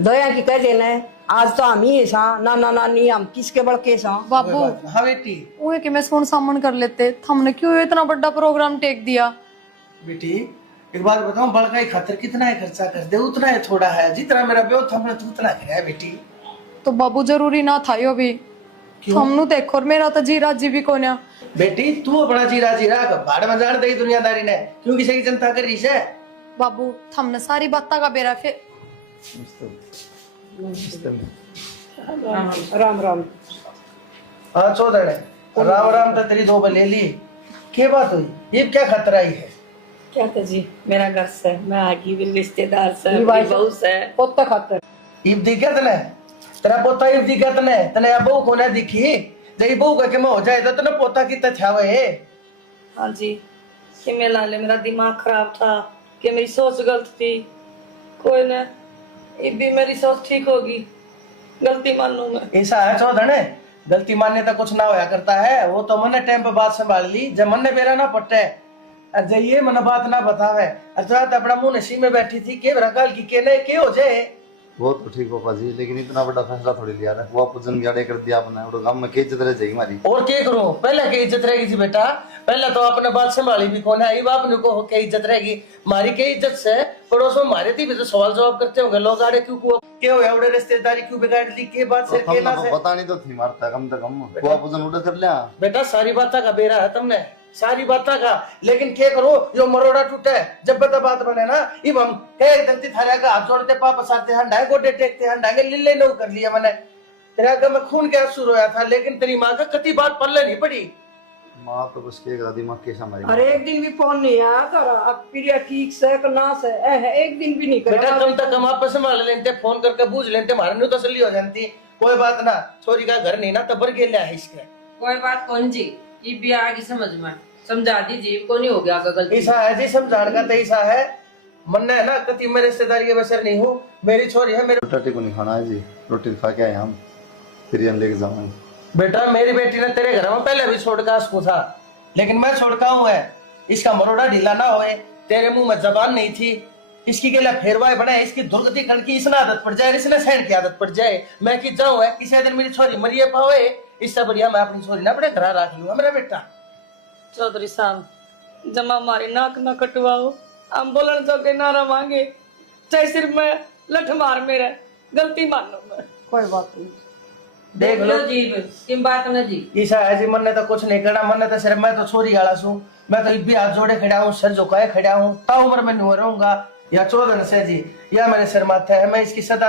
दया की कह देना है, आज तो हम ही सा नाना नानी हम किसके बड़के सा। बाबू हाँ बेटी। वो कि मैं सोन सामन कर लेते, हमने क्यों इतना बड़ा प्रोग्राम टेक दिया। बेटी एक बात बताऊं, बड़का ही खातर कितना है खर्चा कर दे, उतना है थोड़ा है, जितना मेरा ब्याह था हमने तो उतना किया है बेटी। तो बाबू जरूरी ना था यो भी, हमनु देखो और मेरा तो जी राजी भी कोन्या। बेटी तू अपना जीरा जीरा भाड़ में जान दे दुनियादारी ने, क्यों किसी की चिंता कर रही है। बाबू हमने सारी बात का बेरा फिर। राम राम। हाँ चौधर राम राम तो तेरी दो ले ली, क्या बात हुई, ये क्या खतरा ही है। क्या था जी, मेरा घर से मैं आगी भी रिश्तेदार से बहू से पोता खातर ईब दिखा तने, तेरा पोता ईब दिखा तने, तने अब बहू कोने दिखी, जब बहू का क्या हो जाए तो तने पोता की तछावे है। हाँ जी, कि मैं लाले मेरा दिमाग खराब था, कि मेरी सोच गलत थी, कोई ना ये भी मेरी सोच ठीक होगी, गलती मान लूं मैं। ऐसा है चौधर ने, गलती मानने तक कुछ ना होया करता है, वो तो मैंने टाइम पे बात संभाल ली, जब मन ने बेरा ना पट्टे और जाइए मन बात ना बतावे, अर्थात अपना मुंह नशी में बैठी थी के रकाल की के नहीं के हो जाए। वो तो ठीक हो पाजी, लेकिन इतना बड़ा फैसला थोड़ी लिया ना, वो पूजन गाड़े कर दिया आपने, और गांव में क्या इज्जत रह जाएगी हमारी। और क्या करूं, पहले क्या इज्जत रहेगी जी बेटा, पहले तो आपने बात संभाली भी कौन है, बाप ने को क्या इज्जत रहेगी, हमारी क्या इज्जत से पड़ोस में हमारे थी भी तो सवाल जवाब करते होंगे लोग, आड़े क्यों को क्या हो एवढे रिश्तेदारी क्यों बिगाड़ ली, के बात से के ना से पता नहीं तो थी मारता कम से कम वो पूजन उड़े कर लिया। बेटा सारी बात का बेरा है तुमने, सारी बात का, लेकिन क्या करो जो मरोड़ा टूटे जब बता बात बने ना, इब हम कह धरती थारे का हाथ जोड़ते पाप सारते हंडाए गोडे टेकते हंडाएंगे लिल्ले नो कर लिया मैंने, तेरा का मैं खून क्या शुरू होया था, लेकिन तेरी माँ का कति बात पल्ले नहीं पड़ी। माँ तो बस के दिमाग कैसा मारी। अरे एक दिन भी फोन नहीं आया कर, अब प्रिया ठीक से ना से एक दिन भी नहीं बेटा करा। कम तक हम आपस में संभाल लेते, फोन करके पूछ लेते, हमारे न्यू तसल्ली हो जाती, कोई बात ना, छोरी का घर नहीं ना तबर के लिया है इसके, कोई बात कौन जी, ये भी आगे समझ में समझा दीजिए, को नहीं हो गया गलती। ऐसा है जी समझाने का, तो ऐसा है मन है ना कति मैं रिश्तेदारी के बसर नहीं हूँ, मेरी छोरी है, मेरे रोटी को नहीं खाना है जी, रोटी खा के आए हम, फिर लेके जाऊंगे। बेटा मेरी बेटी ने तेरे घर में पहले भी छोड़ का उसको था, लेकिन मैं छोड़का हूँ है, इसका मरोड़ा ढीला ना होए, तेरे मुंह में जबान नहीं थी, इसकी के लिए फेरवाए बने, इसकी दुर्गति कण की इसने आदत पड़ जाए, इसने सहन की आदत पड़ जाए, मैं कि जाऊँ है किसी दिन मेरी छोरी मरिए पावे, इससे बढ़िया मैं अपनी छोरी ना बड़े घर रख लूंगा मेरा बेटा। चौधरी साहब जमा हमारी नाक ना कटवाओ, हम बोलन तो के ना रवांगे, चाहे सिर्फ मैं लठ मार मेरा गलती मान लो मैं, कोई बात नहीं। देख लो जी किम बात ना जी, ईसा है जी, मन ने तो कुछ नहीं करना, मन ने तो सिर्फ मैं तो छोरी आला सू, मैं तो भी हाथ जोड़े खड़ा हूँ, सर झुकाए खड़ा हूँ, ता उम्र में नहीं रहूंगा, या चौधर से जी या मेरे सिर माथे है, मैं इसकी सदा